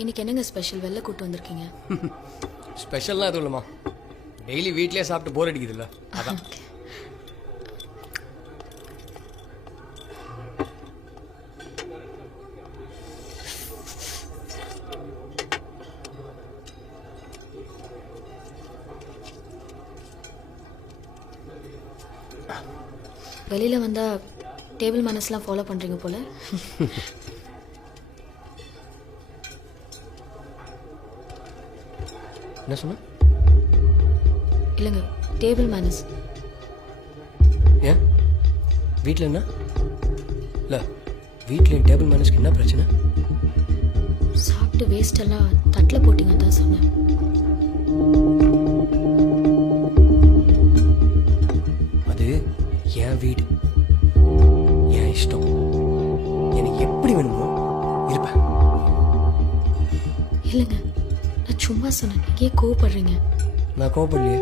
இன்னைக்கு என்னங்க ஸ்பெஷல் வெளில கூட்டு வந்திருக்கீங்க? ஸ்பெஷல்லாம் எதுவும் இல்லைம்மா, டெய்லி வீட்லேயே சாப்பிட்டு போர் அடிக்குதுல்ல, அதான். வெளியில வந்தா டேபிள் மேனர்ஸ்லாம் ஃபாலோ பண்றீங்க போல. என்ன சொன்ன? இல்லைங்க, டேபிள் மேனர்ஸ். ஏன் வீட்டில் என்ன இல்லை? வீட்டில் டேபிள் மேனேஜ்க்கு என்ன பிரச்சனை? சாப்பிட்டு வேஸ்ட் எல்லாம் தட்டில் போட்டிங்க தான் சொன்னேன். அது என் வீடு, என் இஷ்டம். எனக்கு எப்படி வேணுமோ இருப்பேன். இல்லைங்க, நான் சும்மா சொன்னேன். ஏன் கோவப்படுறீங்க? நான் கோவப்படலையே.